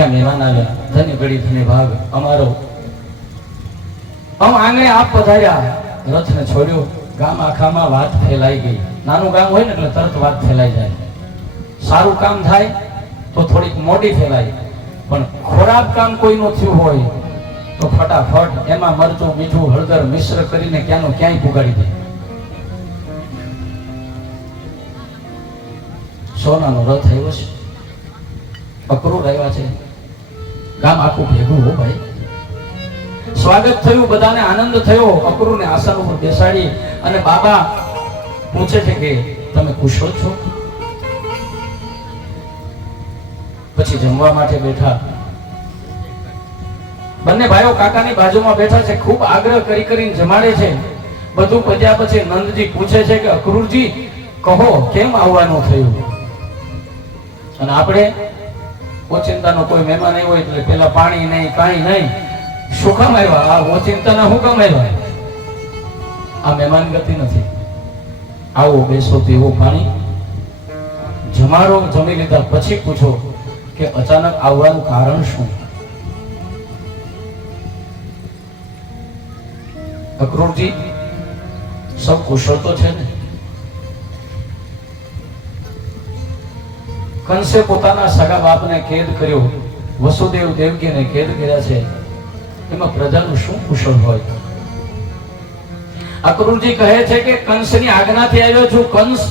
ક્યાં મહેમાન આવ્યા, ધન્ય ઘડી ધન્ય ભાગ અમારો. આંગણે આપ પધાર્યા, રથને છોડ્યો. ગામ આખામાં વાત ફેલાઈ ગઈ. નાનું ગામ હોય ને એટલે તરત વાત ફેલાઈ જાય. સારું કામ થાય તો થોડીક મોડી ફેલાય, પણ ખરાબ કામ કોઈનું થયું હોય તો ફટાફટ એમાં મરચું, મીઠું, હળદર મિશ્ર કરીને ક્યાંનો ક્યાંય પુગાડી દે. સોનાનો રથ આવ્યો છે, અક્રૂર આવ્યા છે, ગામ આખું ભેગું હો ભાઈ. સ્વાગત થયું, બધાને આનંદ થયો. અક્રૂરને આસન ઉપર બેસાડી અને બાબા પૂછે છે કે તમે કુશળ છો? પછી જમવા માટે બેઠા. બંને ભાઈઓ કાકાની બાજુમાં બેઠા છે, ખૂબ આગ્રહ કરી કરીને જમાડે છે. બધું પત્યા પછી નંદજી પૂછે છે કે અક્રૂરજી કહો કેમ આવવાનું થયું? અને આપણે ઓચિંતાનો કોઈ મહેમાન આવ્યો હોય એટલે પેલા પાણી નહીં, કાંઈ નહીં, શું કામ આવ્યા? આ ઓચિંતાના શું કામ આવ્યા? આ મહેમાન ગતિ નથી. આવો બેસો પીવો પાણી. જમાડો, જમી લીધા પછી પૂછો કે અચાનક આવવાનું કારણ શું? અક્રૂરજી સૌ કુશળ તો છે ને? કંસે પોતાના સગા બાપને કેદ કર્યો, વસુદેવ દેવકીને કેદ કર્યા છે, એમાં પ્રજાનું શું કુશળ હોય? અક્રૂરજી કહે છે કે કંસની આજ્ઞાથી આવ્યો છું. કંસ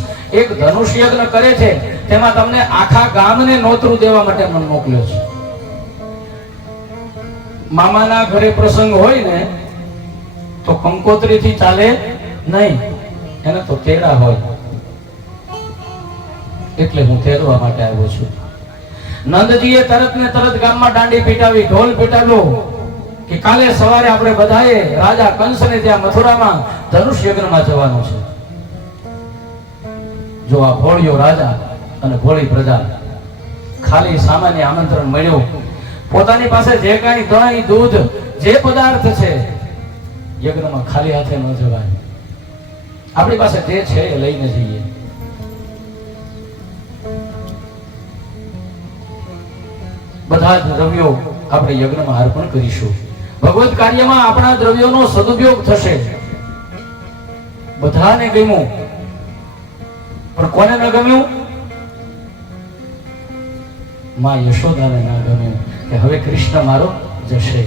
એક ધનુષ યજ્ઞ કરે છે, તેમાં તમને આખા ગામને નોતરું દેવા માટે મને મોકલ્યો છે. મામાના ઘરે પ્રસંગ હોય ને તો કંકોત્રીથી ચાલે નહીં, એને તો તેડા હોય, એટલે હું તેડવા માટે આવ્યો છું. નંદજીએ તરત ને તરત ગામમાં દાંડી પીટાવી, ઢોલ પીટાવ્યો કે કાલે સવારે આપણે બધાએ રાજા કંસને ત્યાં મથુરામાં ધનુષ યજ્ઞમાં જવાનું છે. જો આ ભોળિયો રાજા અને ભોળી પ્રજા, ખાલી સામાન્ય આમંત્રણ મળ્યું, પોતાની પાસે જે કાંઈ દહીં, દૂધ, જે પદાર્થ છે, યજ્ઞમાં ખાલી હાથે ન જવાય. આપણી પાસે જે છે એ લઈને જઈએ. બધા જ દ્રવ્યો આપણે યજ્ઞમાં અર્પણ કરીશું. ભગવત કાર્યમાં આપણા દ્રવ્યોનો સદુપયોગ થશે. બધાને ગમ્યું, પણ કોને ન ગમ્યું? માં યશોદાને ના ગમ્યું કે હવે કૃષ્ણ મારો જશે.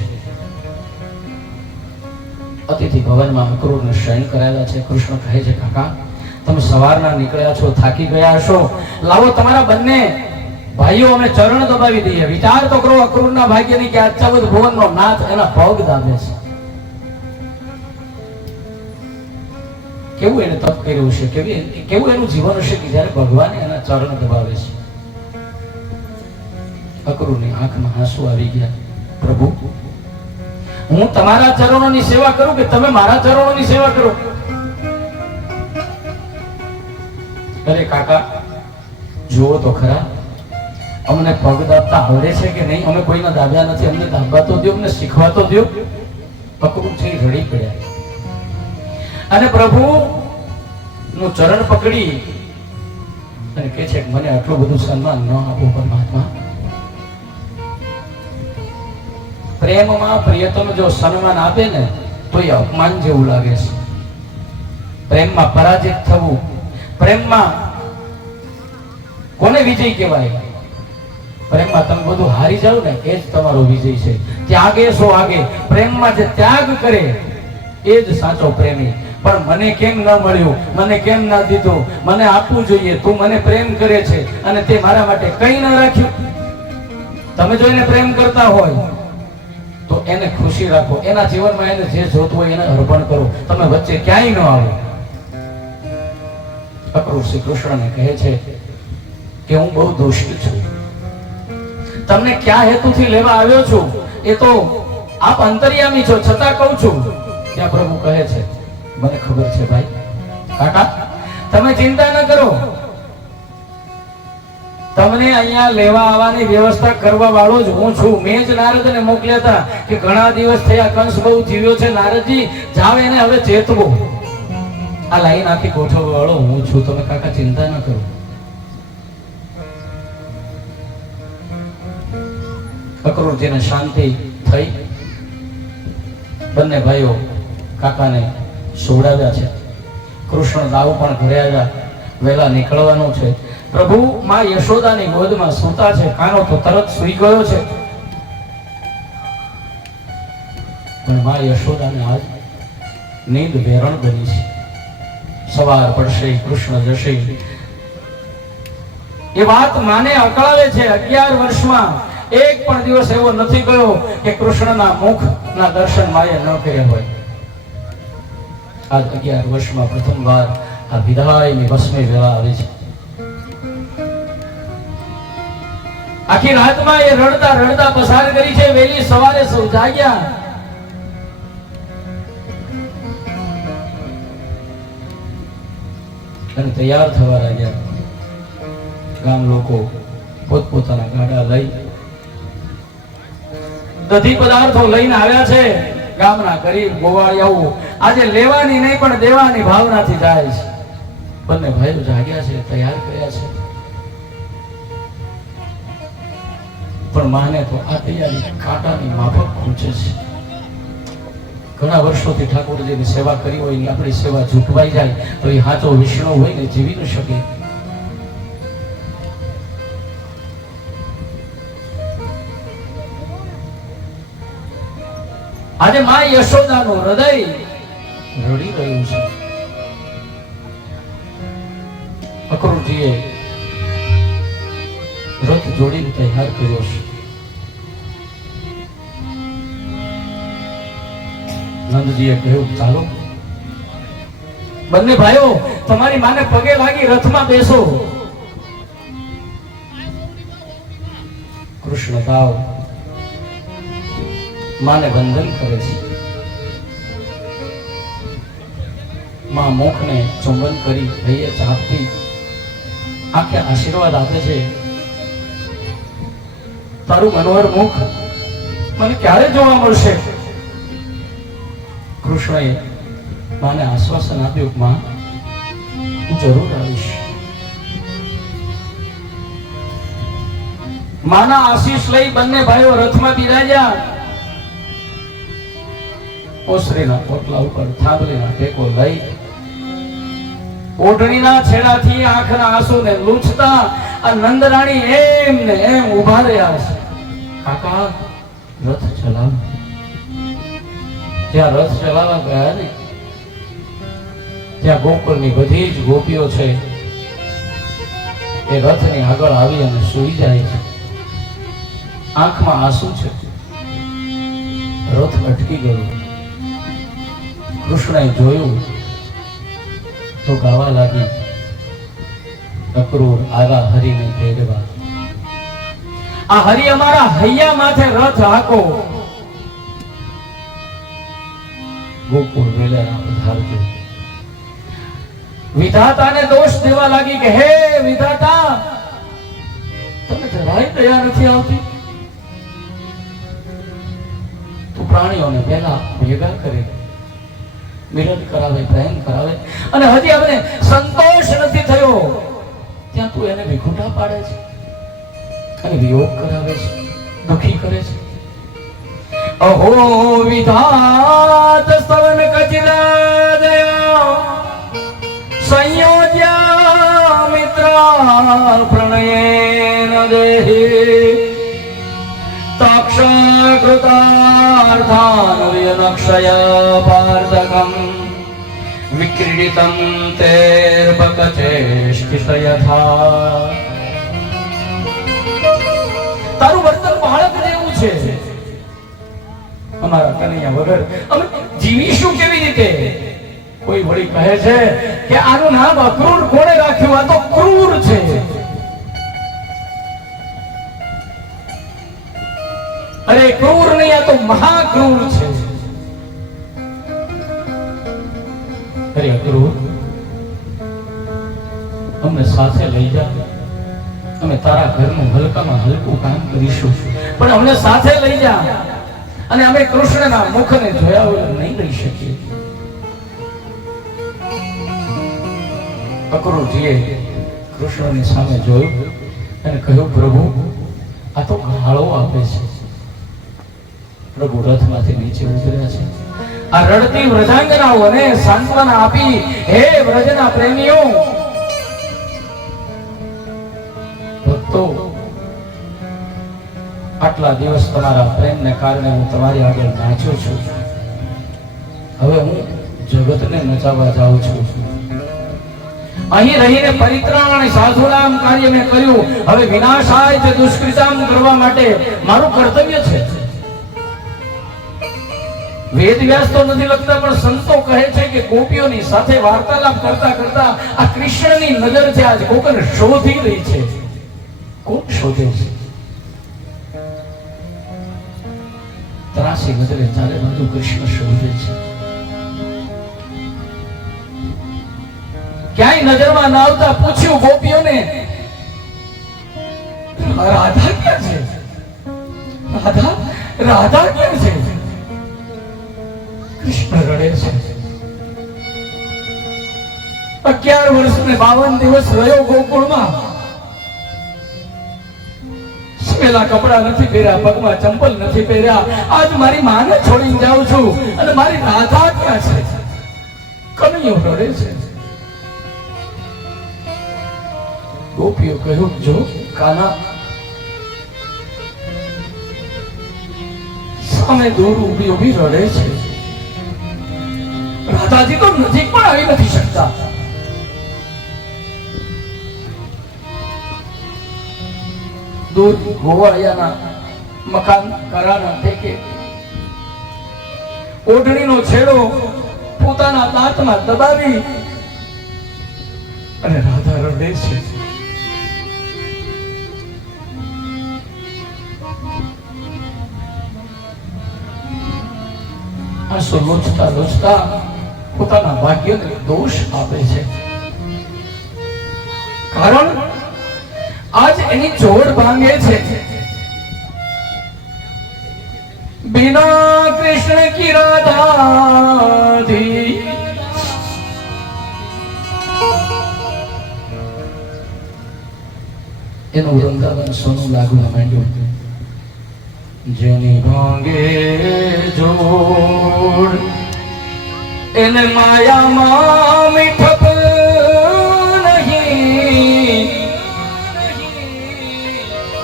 અતિથિ ભવનમાં અક્રૂરને શયન કરાયેલા છે. કૃષ્ણ કહે છે, કાકા તમે સવારના નીકળ્યા છો, થાકી ગયા હશો, લાવો તમારા બંને ભાઈઓ અમે ચરણ દબાવી દઈએ. વિચાર તો કરો અક્રૂરના ભાગ્યની કે અચ્છાવત ભુવનનો નાથ એના પગ દાબે છે. કેવું એને તપ કર્યું છે, કેવું એનું જીવન હશે કે જ્યારે ભગવાન એના ચરણ દબાવે છે. અક્રૂરની આંખમાં આંસુ આવી ગયા. પ્રભુ, હું તમારા ચરણોની સેવા કરું કે તમે મારા ચરણોની સેવા કરો? અરે કાકા, જુઓ તો ખરા, અમને પગ દાબતા આવડે છે કે નહીં? અમે કોઈના દાબ્યા નથી, અમને દાબવા તો દો, અમને શીખવા તો દો. અક્રૂર છે રડી પડ્યા અને પ્રભુ નું ચરણ પકડી અને કહે છે, મને આટલું બધું સન્માન ન આપો પરમાત્મા. પ્રેમમાં પ્રિયતમ જો સન્માન આપે ને તો એ અપમાન જેવું લાગે છે. પ્રેમમાં પરાજિત થવું, પ્રેમમાં કોને વિજય કહેવાય? પ્રેમમાં તમે બધું હારી જાવ ને એ જ તમારો વિજય છે. ત્યાગે સો આગે. પ્રેમમાં જે ત્યાગ કરે એ જ સાચો પ્રેમી. પણ મને કેમ ન મળ્યું, મને કેમ ના દીધું, મને આપવું જોઈએ, તું મને પ્રેમ કરે છે અને તે મારા માટે કઈ ન રાખ્યું. તમે જો એને પ્રેમ કરતા હોય તો એને ખુશી રાખો, એના જીવનમાં એને જે જોતું હોય એને અર્પણ કરો, તમે વચ્ચે ક્યાંય ન આવો. અક્રૂર શ્રી કૃષ્ણને કહે છે કે હું બહુ દુષ્ટ છું, તમને ક્યાં હેતુથી લેવા આવ્યો છું એ તો આપ અંતર્યામી છો, છતાં કહું છું. ત્યાં પ્રભુ કહે છે, મને ખબર છે ભાઈ. કાકા તમે ચિંતા ન કરો, તમને અહીંયા લેવા આવવાની વ્યવસ્થા કરવા વાળો જ હું છું. મેં જ નારદને મોકલ્યા હતા કે ઘણા દિવસ થયા કંસ બહુ જીવ્યો છે, નારદજી જાવ એને હવે ચેતવો. આ લાઈન આખી ગોઠવવા વાળો હું છું, તમે કાકા ચિંતા ન કરો. અક્રૂરજીને શાંતિ થઈ. બંને ભાઈઓ કાકાને સુવડાવ્યા છે. કૃષ્ણ દાવ પણ ઘરે આવ્યા. વહેલા નીકળવાનું છે. પ્રભુ માં યશોદાની ગોદમાં સૂતા છે. કાનો તો તરત સૂઈ ગયો છે, પણ માં યશોદાને આજ નીંદ વેરણ બની છે. સવાર પડશે, કૃષ્ણ જશે, એ વાત માને અકળાવે છે. 11 વર્ષમાં એક પણ દિવસ એવો નથી ગયો કે કૃષ્ણના મુખના દર્શન માએ ન કર્યા હોય. આજ 11 વર્ષમાં પ્રથમવાર આ વિદાયની વસમી વેળા આવી છે. આખી રાતમાં એ રડતા રડતા પસાર કરી છે. વહેલી સવારે સૌ જાગ્યા. અને તૈયાર થવા લાગ્યા. ગામ લોકો પોતપોતાના ગાડા લઈ દધી પદાર્થો લઈને આવ્યા છે. ગામના ગરીબ ગોવાળિયાઓ આજે લેવાની નહીં પણ દેવાની ભાવનાથી જાય છે. બંને ભાઈઓ જાગ્યા છે, તૈયાર કર્યા છે, પણ માને તો આ તૈયારી કાંટાની માફક પહોંચે છે. ઘણા વર્ષોથી ઠાકોરજીની સેવા કરી હોય ને આપણી સેવા ઝૂકવાઈ જાય તો એ હાચો વિષ્ણુ હોય ને જીવી ન શકે. આજે માં યશોદાનું હૃદય રડી રહ્યું છે. અક્રૂરજીએ રથ જોડીને તૈયાર કર્યો છે. નંદજીએ કહ્યું, ચાલો બંને ભાઈઓ તમારી માને પગે લાગી રથમાં બેસો. કૃષ્ણ દાવ માને વંદન કરે છે. માં મુખને ચુંબન કરી ભાઈએ ચાપતી આંખે આશીર્વાદ આપે છે. તારું મનોહર મુખ મને ક્યારે જોવા મળશે? કૃષ્ણએ માને આશ્વાસન આપ્યું, માં હું જરૂર આવીશ. માના આશીષ લઈ બંને ભાઈઓ રથમાં બિરાજ્યા. ઓસરીના પોટલા ઉપર થાંભલીના ટેકો લઈ ઓઢણીના છેડાથી આંખના આંસુને લૂછતા આ નંદરાણી એમ ને એમ ઉભા રહ્યા છે. કાકા રથ ચલાવ. જ્યાં રથ ચલાવવા ગયા ને ત્યાં ગોકુળની બધી જ ગોપીઓ છે એ રથની આગળ આવી અને સૂઈ જાય છે. આંખમાં આંસુ છે. રથ અટકી ગયો. કૃષ્ણએ જોયું તો ગાવા લાગી, અક્રૂર આવ્યા હરિને તેડવા. આ હરિ અમારા હૈયા માથે રથ હાકો. ગોકુળ વેલેરા પધારજો. વિધાતાને દોષ દેવા લાગી કે હે વિધાતા, તમે જરાય દયા નથી આવતી. તું પ્રાણીઓને પહેલા ભેગા કરે, મિલન કરાવે, પ્રેમ કરાવે, અને હજી અમને સંતોષ નથી થયો ત્યાં તું એને વિખૂટા પાડે છે અને વિયોગ કરાવે છે, દુખી કરે છે. અહો વિધાત સ્તવન કચિલા દયા સંયોજ્યા મિત્રા પ્રણયેન દેહી તાક્ષકૃતાર્થાન વિનક્ષય પાર્થકમ વિક્રીડિતમ તૈર્બકચેષ્ટિત યથા. તારું વર્તન બાળક જેવું છે. અમારા કનૈયા વગર અમે જીવીશું કેવી રીતે? કોઈ વળી કહે છે કે આનું નામ અક્રૂર કોણે રાખ્યું? આ તો ક્રૂર છે. અરે ક્રૂર નહીં, આ તો મહાક્રૂર છે. અરે અક્રૂર, અમને સાથે લઈ જા. અમે તારા ઘરનું હલકામાં હલકું કામ કરીશું, પણ અમને સાથે લઈ જા. અને અમે કૃષ્ણના મુખને જોયા વગર નહીં રહી શકીએ. અક્રૂરજીએ કૃષ્ણની સામે જોયું અને કહ્યું, પ્રભુ આ તો ગાળો આપે છે. પ્રભુ રથમાંથી નીચે ઉતર્યા છે. આ રડતી વ્રજાંગનાઓને સાંત્વના આપી, હે વ્રજના પ્રેમીઓ, ભક્તો, આટલા દિવસ તમારા પ્રેમને કારણે હું તમારી આગળ નાચ્યો છું. હવે હું જગતને નચાવવા જાઉં છું. અહીં રહીને પરિત્રાણ સાધુનામ કાર્ય મેં કર્યું. હવે વિનાશાય તે દુષ્કૃતામ કરવા માટે મારું કર્તવ્ય છે. વેદ વ્યાસ તો નથી લખતા, પણ સંતો કહે છે કે ગોપીઓની સાથે વાર્તાલાપ કરતા કરતા આ કૃષ્ણની નજર છે આજ કોકને શોધી રહી છે. કોણ શોધે છે? ત્રાસી નજરે ચારે બાજુ કૃષ્ણ શોધે છે. ક્યાંય નજરમાં ના આવતા પૂછ્યું ગોપીઓને, રાધા ક્યાં છે? રાધા રાધા ક્યાં છે? કૃષ્ણ રડે છે. 11 વર્ષ ને 52 દિવસ રહ્યો ગોકુળમાં. પેલા કપડા નથી પહેર્યા, પગમાં ચંપલ નથી પહેર્યા. આજ મારી માને છોડીને જાઉં છું અને મારી રાધા ક્યાં છે? કનૈયો રડે છે. ગોપીઓ કહ્યું, જો કાના સામે દૂર ઊભી ઊભી રડે છે. રાધાજી તો નજીક પણ આવી નથી શકતા. દૂર ગોવાળિયાના મકાન કરાના ટેકે ઓઢણીનો છેડો પોતાના દાંતમાં દબાવી અને રાધા રડે છે. આંસુ લોચતા લોચતા પોતાના ભાગ્યને દોષ આપે છે. કારણ આજ એની જોડ ભાંગે છે. बिना कृष्ण की राधा दी એનું વૃંદાવન સોનું લાગવા માંડ્યું. જેની ભાંગે જોડ એને માયામાં મીઠપ નહીં,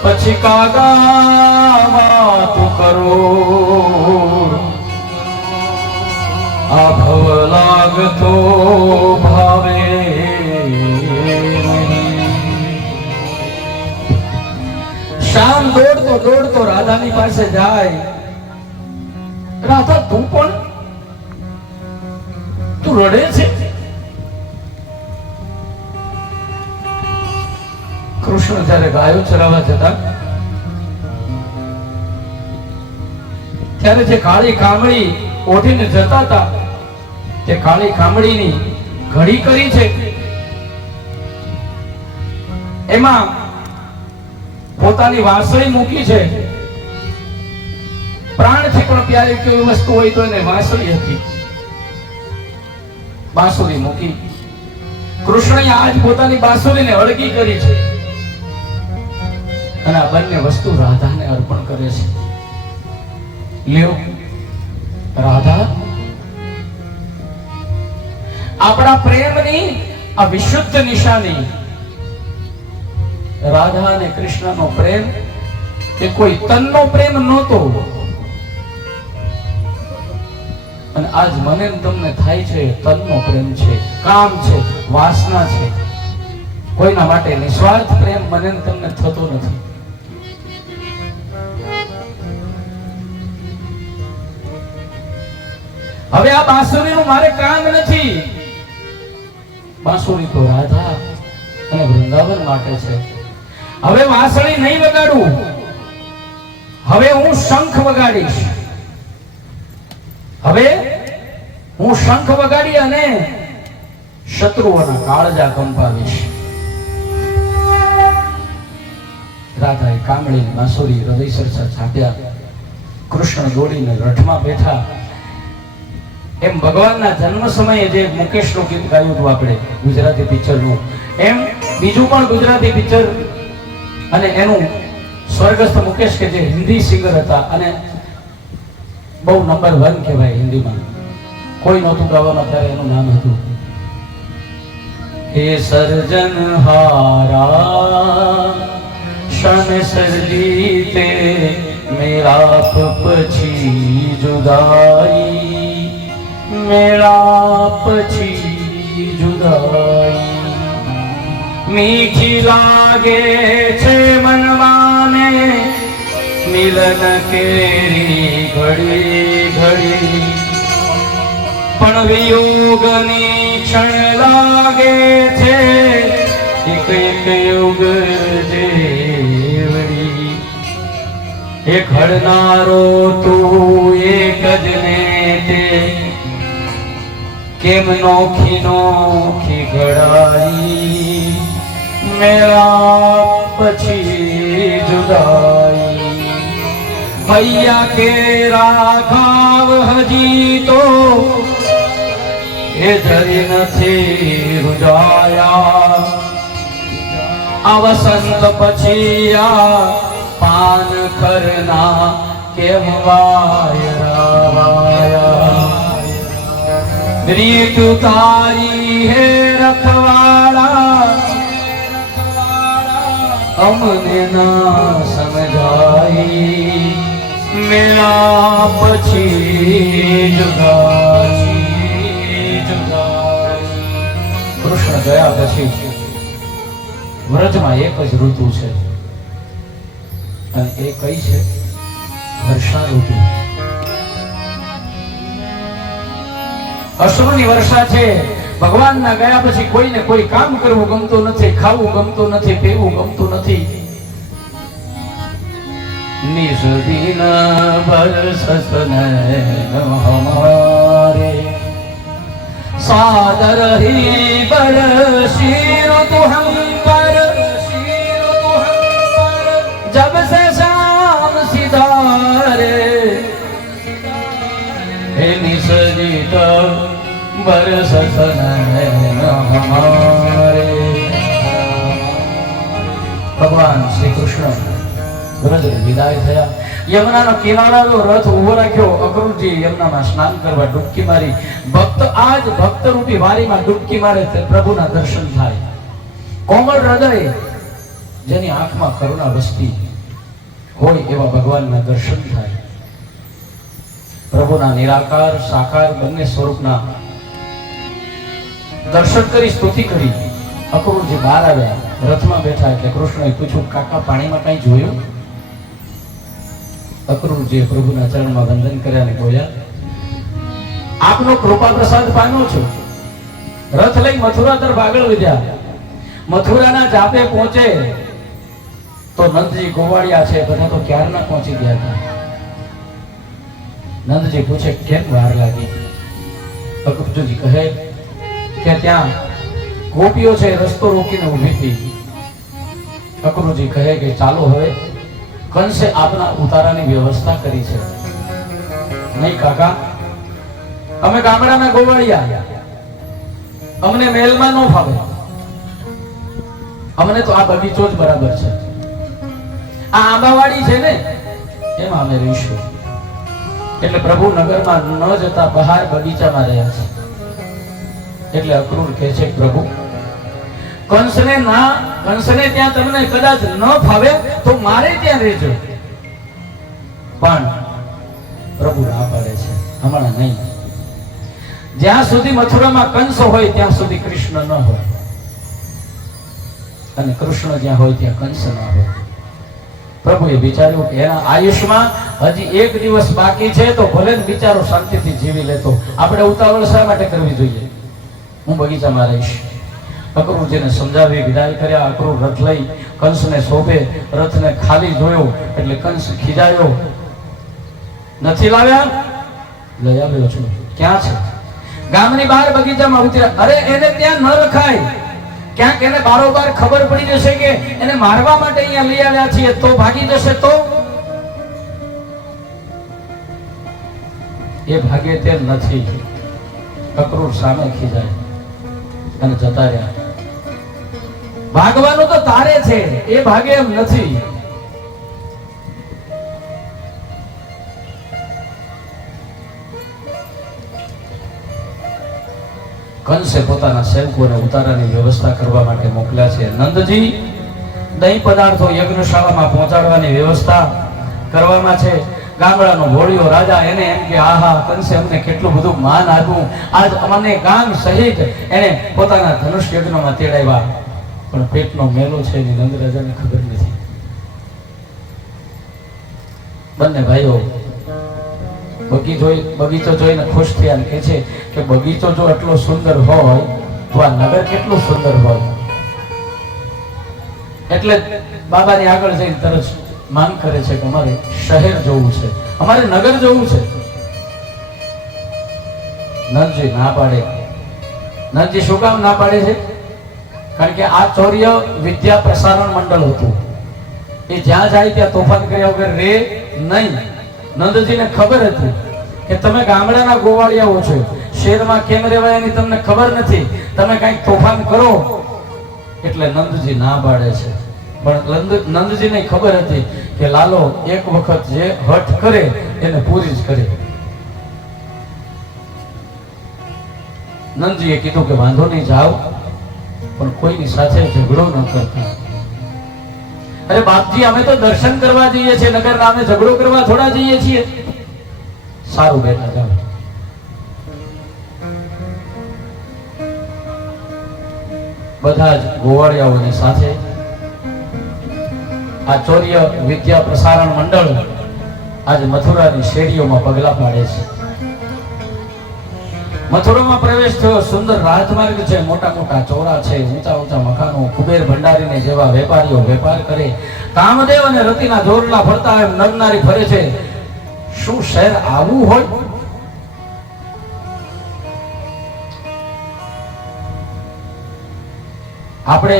પછી કાગા વાત કરો આ ભવ લાગતો ભાવે. શામ દોડતો રાધાની પાસે જાય. રાધા તું પણ તું રડે છે? કૃષ્ણ જયારે ગાયો ચરાવવા જતા ત્યારે જે કાળી કામળી ઓઢીને જતા હતા તે કાળી કામળીની ઘડી કરી છે. એમાં પોતાની વાંસળી મૂકી છે. પ્રાણથી પણ પ્યારી કોઈ વસ્તુ હોય તો એને વાંસળી હતી. બાંસુરી મૂકી. કૃષ્ણએ આજ પોતાની બાંસુરીને અળગી કરી છે અને આ બંને વસ્તુ રાધાને અર્પણ કરે છે. લ્યો રાધા, આપણા પ્રેમની આ વિશુદ્ધ નિશાની. રાધા અને કૃષ્ણનો પ્રેમ એ કોઈ તનનો પ્રેમ નહોતો. અને આજ મને તમને થાય છે તનનો પ્રેમ છે, કામ છે, વાસના છે. કોઈના માટે નિસ્વાર્થ પ્રેમ મને તમને થતો નથી. હવે આ બાંસુરીનું મારે કામ નથી. બાંસુરી તો રાધા અને વૃંદાવન માટે છે. હવે વાંસળી નહીં વગાડું, હવે હું શંખ વગાડીશ. હવે હું શંખ વગાડી અને શત્રુઓના કાળજા કંપાવીશ. રાધાએ કામળી બાંસુરી હૃદય સરસા છાપ્યા. કૃષ્ણ દોડીને રથમાં બેઠા. એમ ભગવાનના જન્મ સમયે જે મુકેશનું ગીત ગાયું હતું આપણે ગુજરાતી પિક્ચરનું, એમ બીજું પણ ગુજરાતી પિક્ચર અને એનું સ્વર્ગસ્થ મુકેશ કે જે હિન્દી સિંગર હતા અને બહુ નંબર 1 કહેવાય હિન્દીમાં. કોઈ નહોતું ગાવામાં ત્યારે એનું નામ હતું હે સર્જનહારા શન સર્જીતે મેરા પછી જુદાઈ મેરા પછી જુદાઈ મીઠી લાગે છે મનવાને મિલન કેરી ઘડી ઘડી પણ વિયોગની ક્ષણ લાગે છે એક એક યુગ જેવડી એ ઘડનારો તું એક જ ને તે કેમ નોખી નોખી ઘડાઈ મેરા પછી જુદાઈ મૈયા કે રાખાવ હજી તો એ ધરી નથી રૂજાયા આ વસંત પછી આ પાન ખરના કેમ વાયરાયા રીત તારી હે રખવાડા અમને ના સમજાઈ મેરા પછી જુદાઈ જુદાઈ. કૃષ્ણ ગયા પછી વ્રજમાં એક જ ઋતુ છે અને એ કઈ છે? વર્ષા ઋતુ. અશ્રુની વર્ષા છે. ભગવાનના ગયા પછી કોઈને કોઈ કામ કરવું ગમતું નથી, ખાવું ગમતું નથી, પીવું ગમતું નથી. નિજ દિન બરસત નૈન હમારે સાદર હી બરસી ઋતુ હમ પર जब से शाम सितारे हे निसजित बरसत नैन हमारे. भगवान श्री कृष्ण વ્રજ વિદાય થયા. યમુનાનો કિનારાનો રથ ઉભો રાખ્યો. અક્રૂરજી યમુનામાં સ્નાન કરવા ડૂબકી મારી. ભક્ત આજ ભક્ત રૂપી વારીમાં ડૂબકી મારે તે પ્રભુના દર્શન થાય. કોમળ હૃદય જેની આંખમાં કરુણા વસતી હોય એવા ભગવાનના દર્શન થાય. પ્રભુના નિરાકાર સાકાર બંને સ્વરૂપના દર્શન કરી સ્તુતિ કરી અક્રૂરજી બહાર આવ્યા. રથમાં બેઠા એટલે કૃષ્ણએ પૂછ્યું, કાકા પાણીમાં કઈ જોયું? અક્રૂરજીએ પ્રભુના ચરણમાં વંદન કર્યા અને બોલ્યા, આપનો કૃપા પ્રસાદ પામ્યો છું. રથ લઈ મથુરા તરફ આગળ વધ્યા. મથુરાના જાપે પહોંચે તો નંદજી ગોવાળિયા છે બધા તો ક્યારના પહોંચી ગયા હતા. નંદજી પૂછે, કેમ વાર લાગી? અક્રૂરજી કહે કે ત્યાં ગોપીઓ છે રસ્તો રોકીને ઊભી થઈ. અક્રૂરજી કહે કે ચાલો હવે કંસે આપના ઉતારાની વ્યવસ્થા કરી છે. નહીં કાકા, અમે ગામડાના ગોવાળિયા, અમને મહેલમાં ન ફાવે, અમને તો આ બગીચો જ બરાબર છે. આ આંબાવાડી છે ને એમાં અમે રહીશું. એટલે પ્રભુ નગરમાં ન જતા બહાર બગીચામાં રહ્યા છે. એટલે અક્રૂર કહે છે, પ્રભુ કંસને ત્યાં તમને કદાચ ન ફાવે તો મારે ત્યાં રહેજો. પણ પ્રભુ ના પાડે છે, હમણાં નહીં. જ્યાં સુધી મથુરામાં કંસ હોય ત્યાં સુધી કૃષ્ણ ન હોય, અને કૃષ્ણ જ્યાં હોય ત્યાં કંસ ન હોય. પ્રભુએ વિચાર્યું કે એના આયુષ્માં હજી એક દિવસ બાકી છે તો ભલે બિચારો શાંતિથી જીવી લેતો. આપણે ઉતાવળ શા માટે કરવી જોઈએ? હું બગીચામાં રહીશ. અક્રૂરજીને સમજાવી વિદાય કર્યા. અક્રૂર રથ લઈ કંસને શોભે રથને ખાલી જોયો એટલે કંસ ખીજાયો. નથી લાવ્યા? લઈ આવ્યો છું. ક્યાં છે? ગામની બહાર બગીચામાં ઉતર્યા. અરે એને ત્યાં ન રખાય. ક્યાંક એને બારોબાર ખબર પડી જશે કે એને મારવા માટે અહીંયા લઈ આવ્યા છીએ તો ભાગી જશે તો એ ભાગે તેમ નથી. અક્રૂર સામે ખીજાય અને જતા રહ્યા. ભાગવાનું તો તારે છે, એ ભાગે એમ નથી. કંસે પોતાના સેવકોને ઉતારાની વ્યવસ્થા કરવા માટે મોકલ્યા છે. નંદજી દહીં પદાર્થો યજ્ઞશાળામાં પહોંચાડવાની વ્યવસ્થા કરવામાં છે. ગામડાનો ભોળિયો રાજા એને એમ કે આહા, કંસે અમને કેટલું બધું માન આપ્યું, આજ અમને ગામ સહિત એને પોતાના ધનુષ યજ્ઞમાં તેડાવ્યા. પણ પેટનો મેલો છે એની નંદ રાજાને ખબર નથી. બંને ભાઈઓ બગીચો જોઈને ખુશ થયા અને કહે છે કે બગીચો જો એટલો સુંદર હોય તો આ નગર કેટલું સુંદર હોય. એટલે બાબાની આગળ જઈને તરત માંગ કરે છે કે અમારે શહેર જોવું છે, અમારે નગર જોવું છે. નંદજી ના પાડે. નંદજી શું કામ ના પાડે છે? કારણ કે આ ચૌર્ય વિદ્યા પ્રસારણ મંડળ હતું. એ જ્યાં જાય ત્યાં તોફાન કર્યા વગર રે નહીં. નંદજીને ખબર હતી કે તમે ગામડાના ગોવાળિયાઓ છો, શહેરમાં કેમ રહેવાય એની તમને ખબર નથી, તમે કંઈક તોફાન કરો એટલે નંદજી ના પાડે છે. પણ નંદજીને ખબર હતી કે લાલો એક વખત જે હઠ કરે એને પૂરી જ કરે. નંદજીએ કીધું કે વાંધો નહીં, જાઓ પણ કોઈની સાથે ઝઘડો ન કરતા. અરે બાપજી, અમે તો દર્શન કરવા જઈએ છીએ, નગર નામે ઝઘડો કરવા થોડા જઈએ છીએ. સારું બેટા, જાઓ. બધા જ ગોવાળિયાઓની સાથે આ ચૌર્ય વિદ્યા પ્રસારણ મંડળ આજે મથુરાની શેરીઓમાં પગલા પાડે છે. મથુરામાં પ્રવેશ થયો. સુંદર રાજમાર્ગ છે, મોટા મોટા ચોરા છે, ઊંચા ઊંચા મકાનો, કુબેર ભંડારીને જેવા વેપારીઓ વેપાર કરે. કામદેવ અને રતિના જોરલા ફરતા એમ નરનારી ફરે છે. શું શહેર આવું હોય? આપણે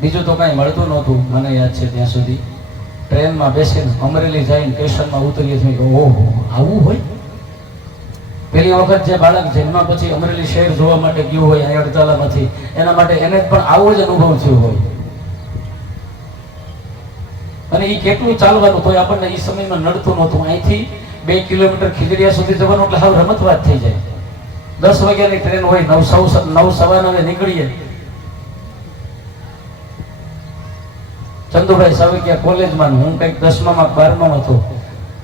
બીજું તો કઈ મળતું નહોતું. મને યાદ છે ત્યાં સુધી ટ્રેનમાં બેસીને અમરેલી જઈને સ્ટેશનમાં ઉતરીએ છીએ, ઓહો આવું હોય. પેલી વખત જે બાળક જન્મ્યા પછી અમરેલી શહેર જોવા માટે ગયું હોય અહીં અડતાલામાંથી, એના માટે એને પણ આવો જ અનુભવ થયો હોય. અને એ કેટલું ચાલવાનું તોય આપણને એ સમયમાં નડતું નહોતું. અહીંથી 2 કિલોમીટર ખીજડીયા સુધી જવાનું એટલે હાવ રમત વાત થઈ જાય. 10 વાગ્યાની ટ્રેન હોય, 9:15 નીકળીએ. ચંદુભાઈ સાવકિયા કોલેજમાં, હું કંઈક 10માં 12માં હતો.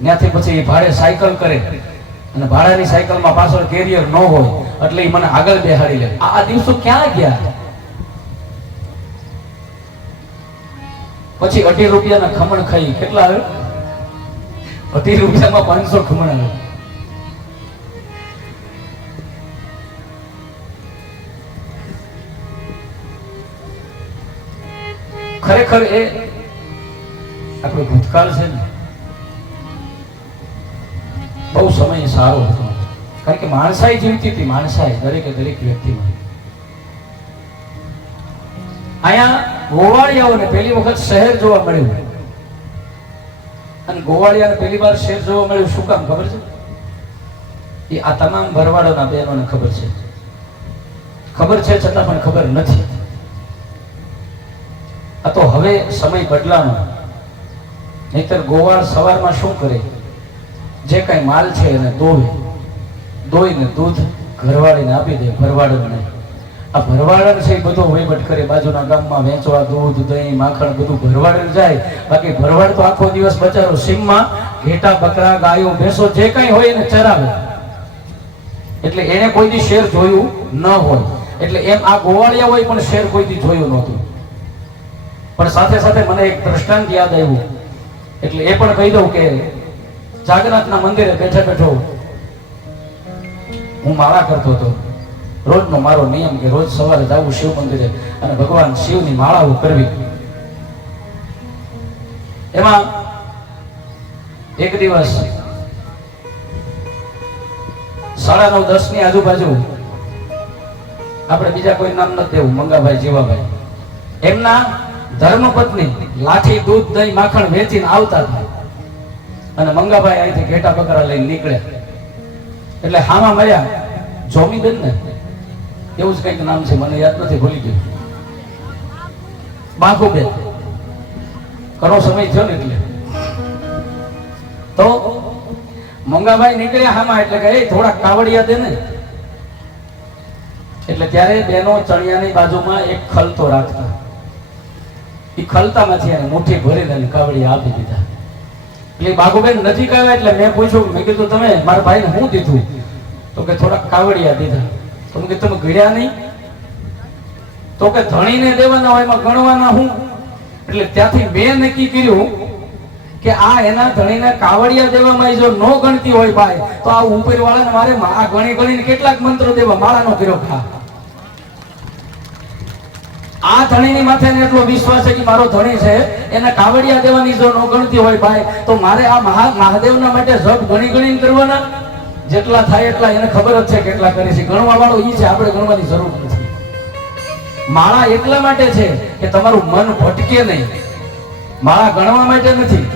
ત્યાંથી પછી ભાડે સાયકલ કરે અને ભાડાની સાયકલમાં પાછળ કેરિયર ન હોય એટલે એ મને આગળ બેહાડી લે. આ દિવસો ક્યાં ગયા? પછી 18 રૂપિયાના ખમણ ખાઈ. કેટલા આવે? 18 રૂપિયામાં 500 ખમણ આવે. ખરેખર એ આપણો ભૂતકાળ છે ને, બહુ સમય સારો હતો. કારણ કે માણસાઈ જીવતી હતી, માણસાઈ દરેક વ્યક્તિમાં. અહીંયા ગોવાળિયાઓને પહેલી વખત શહેર જોવા મળ્યું. અને ગોવાળિયાને પહેલી વાર શહેર જોવા મળ્યું શું કામ ખબર છે? એ આ તમામ ભરવાડોના બહેનોને ખબર છે છતાં પણ ખબર નથી. આ તો હવે સમય બદલાનો. નહીતર ગોવાળ સવારમાં શું કરે? જે કઈ માલ છે એને દોઈને દૂધ ઘરવાળીને આપી દે, ભરવાડને. આ ભરવાડન છે એ બધો વહીવટ કરે, બાજુના ગામમાં વેચવા દૂધ દહીં માખણ બધું ભરવાડન જાય. બાકી ભરવાડ તો આખો દિવસ બચારો સીમમાં ઘેટા બકરા ગાયો ભેંસો જે કઈ હોય એને ચરાવે. એટલે એને કોઈ દી શેર જોયું ન હોય. એટલે એમ આ ગોવાળિયા હોય પણ શેર કોઈ દી જોયું નહોતું. પણ સાથે સાથે મને એક દ્રષ્ટાંત યાદ આવ્યું એટલે એ પણ કહી દઉં કે જાગનાથના મંદિરે બેઠો હું માળા કરતો હતો. રોજનો મારો નિયમ કે રોજ સવારે જવું શિવ મંદિરે અને ભગવાન શિવની માળાઓ કરવી. એમાં એક દિવસ 9:30 ની આજુબાજુ, આપણે બીજા કોઈ નામ નથી દેવું, મંગાભાઈ જીવાભાઈ, એમના ધર્મપત્ની લાઠી દૂધ દહીં માખણ વેચીને આવતા હતા. અને મંગાભાઈ અહીંથી ઘેટા બકરા લઈને નીકળે એટલે હામાં મળ્યા જોમીબેન ને, એવું જ કંઈક નામ છે, મને યાદ નથી, ભૂલી ગયું. બાંકુબેન, ઘણો સમય થયો ને એટલે. તો મંગાભાઈ નીકળ્યા હામાં એટલે કે એ થોડા કાવડિયા દે ને. એટલે ત્યારે બેનો ચણિયાની બાજુમાં એક ખલતો રાખતા. એ ખલતામાંથી એને મુઠ્ઠી ભરીને એને કાવડી આપી દીધા. એટલે બાગુબેન નજીક આવ્યા એટલે મેં પૂછ્યું, મેં કીધું તમે મારા ભાઈને શું દીધું? તો કે થોડાક કાવડિયા દીધા. તો મેં કીધું તમે ગળ્યા નહીં? તો કે ધણીને દેવાના હોય, એમાં ગણવાના હું? એટલે ત્યાંથી મેં નક્કી કર્યું કે આ એના ધણીને કાવડિયા દેવામાં જો ન ગણતી હોય ભાઈ, તો આ ઉપરવાળાને મારે આ ગણી ગણીને કેટલાક મંત્રો દેવા, માળાનો કર્યો ખા. આ ધણીની માથે એટલો વિશ્વાસ છે કે મારો ધણી છે, એને કાવડિયા દેવાની જો ન ગણતી હોય ભાઈ, તો મારે આ મહાદેવના માટે જપ ગણી ગણીને કરવાના. જેટલા થાય એટલા એને ખબર જ છે કેટલા કરે છે. ગણવા વાળો ઈ છે, આપણે ગણવાની જરૂર નથી. માળા એટલા માટે છે કે તમારું મન ભટકે નહીં. માળા ગણવા માટે નથી.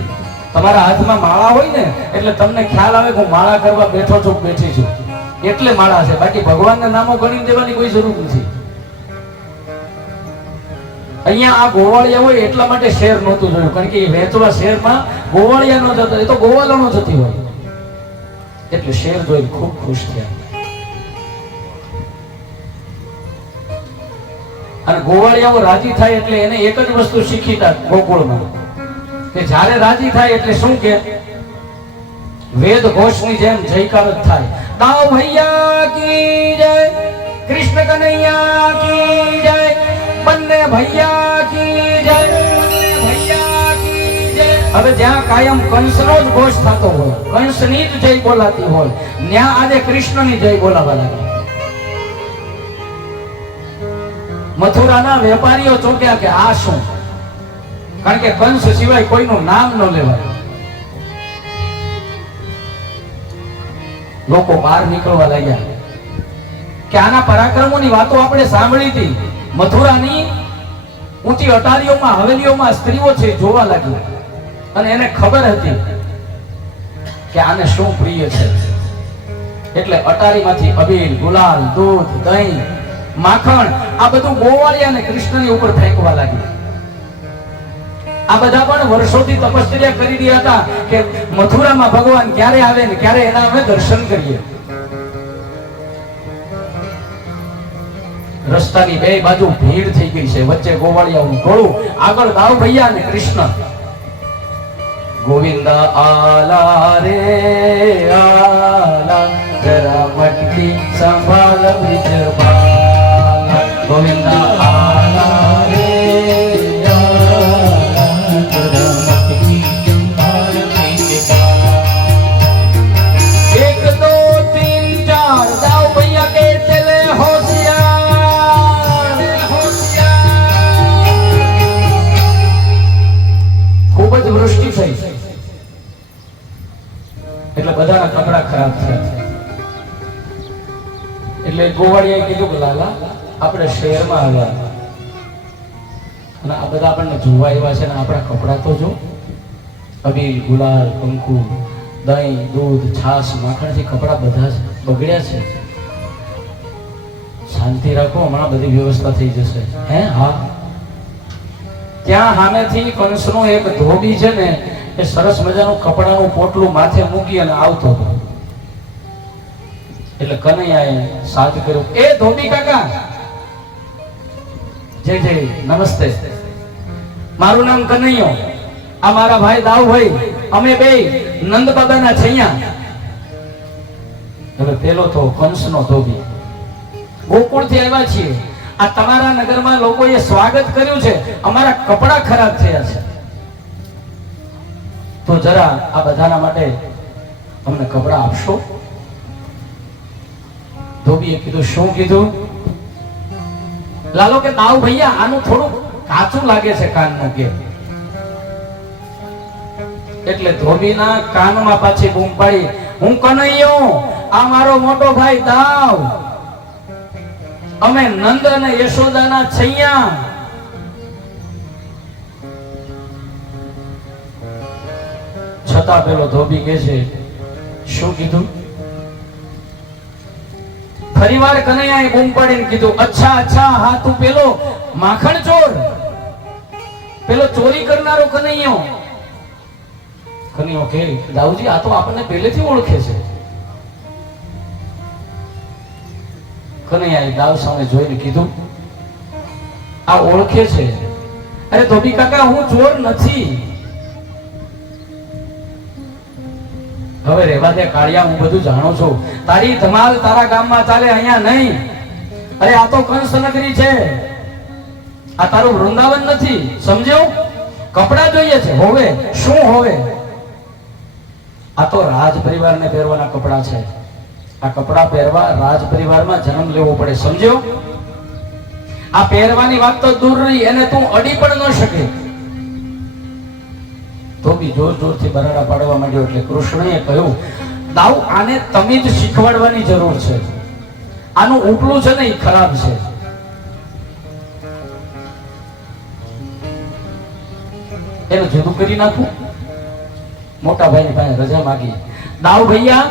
તમારા હાથમાં માળા હોય ને એટલે તમને ખ્યાલ આવે કે હું માળા કરવા બેઠો છું, બેઠી છું, એટલે માળા છે. બાકી ભગવાનના નામો ગણી દેવાની કોઈ જરૂર નથી. અહીંયા આ ગોવાળિયા હોય એટલા માટે શેર નહોતું જોયું, કારણ કે વેચવા શેરમાં ગોવાળિયા નો જતો, એ તો ગોવાળાનો જતી હોય, એટલે શેર જોઈ ખૂબ ખુશ થયા. અને ગોવાળિયાઓ રાજી થાય એટલે એને એક જ વસ્તુ શીખીતા ગોકુળમાં, કે જ્યારે રાજી થાય એટલે શું કે વેદ ઘોષની જેમ જયકાર જ થાય. દાવ ભૈયા કી જય, કૃષ્ણ કનૈયા કી જય, બંને ભૈયા કી જય, ભૈયા કી જય. હવે જ્યાં કાયમ કંસનો જ ઘોષ થતો હોય, કંસની જ જય બોલાતી હોય, ત્યાં આજે કૃષ્ણની જય બોલાવા લાગી. મથુરાના વેપારીઓ ચોંક્યા કે આ શું? કારણ કે કંસ સિવાય કોઈનું નામ ન લેવાય. લોકો બહાર નીકળવા લાગ્યા કે આના પરાક્રમોની વાતો આપણે સાંભળી હતી. મથુરાની ઊંચી અટારીઓમાં, હવેલીઓમાં સ્ત્રીઓ છે, જોવા લાગી. અને એને ખબર હતી કે આને શું પ્રિય છે. એટલે અટારીમાંથી અબીલ, ગુલાલ, દૂધ, દહીં, માખણ આ બધું ગોવાળિયા અને કૃષ્ણની ઉપર ફેંકવા લાગી. આ બધા પણ વર્ષોથી તપશ્ચર્યા કરી રહ્યા હતા કે મથુરામાં ભગવાન ક્યારે આવે ને ક્યારે એના અમે દર્શન કરીએ. રસ્તાની બે બાજુ ભીડ થઈ ગઈ છે, વચ્ચે ગોવાળિયાનું ટોળું, આગળ દાવ ભૈયા અને કૃષ્ણ. ગોવિંદા આલા રે આલા, જરા મટકી સંભાળ બ્રિજબાલા. ગોવિંદા આલા રે વૃષ્ટિ થઈ એટલે બધાના કપડા ખરાબ થયા. એટલે ગોવાળિયાએ કીધું કે લાલા આપણે શહેરમાં આવ્યા અને આ બધા આપણને જોવા એવા છે ને આપણા કપડા તો જો, અબીલ, ગુલાલ, કંકુ, દહીં, દૂધ, છાશ, માખણથી કપડા બધા બગડ્યા છે. શાંતિ રાખો, હમણાં બધી વ્યવસ્થા થઈ જશે. હે હા. ત્યાં સામેથી કંસનો એક ધોબી છે ને, એ સરસ મજાનું કપડાનું પોટલું માથે મૂકી અને આવતો હતો. એટલે કનૈયાએ સાથ કર્યું, એ ધોબી કાકા, જય જય, નમસ્તે, મારું નામ કનૈયો, આ મારા ભાઈ દાઉભાઈ, અમે બે નંદ બાબાના છૈયા. હવે પેલો તો કંસનો ધોબી, ગોકુળથી આવ્યા છીએ, આ તમારા નગરમાં લોકોએ સ્વાગત કર્યું છે, અમારા કપડા ખરાબ થયા છે, તો જરા આ બધાના માટે અમને કપડા આપશો? ધોબીએ કીધું, શું કીધું? લાલો કે દાઉ ભૈયા, આનું થોડું કાચું લાગે છે કાનનું કે. એટલે ધોબીના કાનમાં પાછી બૂમ પાડી, હું કનૈયો, આ મારો મોટો ભાઈ દાઉ, અમે નંદ અને યશોદાના છૈયા. છતાં પેલો ધોબી કહે છે, શું કીધું? ફરીવાર કનૈયાએ બૂમ પાડીને કીધું, અચ્છા અચ્છા, હા તું પેલો માખણ ચોર, પેલો ચોરી કરનારો કનૈયો. કનૈયો કે દાઉજી, આ તો આપણને પહેલેથી ઓળખે છે. કનૈયાએ દાવ સામે જોઈને કીધું, આ ઓળખે છે. અરે ધોબી કાકા, હું ચોર નથી. હવે રેવા દે કાળિયા, હું બધું જાણું છું. તારી ધમાલ તારા ગામમાં ચાલે, અહીંયા નહીં. અરે આ તો કંસ નગરી છે, આ તારું વૃંદાવન નથી. સમજ્યો? કપડા જોઈએ છે, હોવે શું હોવે? આ તો રાજ પરિવારને પહેરવાના કપડા છે. આ કપડા પહેરવા રાજ પરિવારમાં જન્મ લેવો પડે. સમજ્યો? આ પહેરવાની વાત તો દૂર રહી, એને તું અડી પણ ન શકે. તો બી જોર જોરથી બરાડા પાડવા માંડ્યો. એટલે કૃષ્ણએ કહ્યું, દાવ આને તમે જ શીખવાડવાની જરૂર છે. આનું ઉપલું છે ને એ ખરાબ છે. એનું જુદું કરી નાખું. મોટા ભાઈ પાસે રજા માંગી. દાવ ભૈયા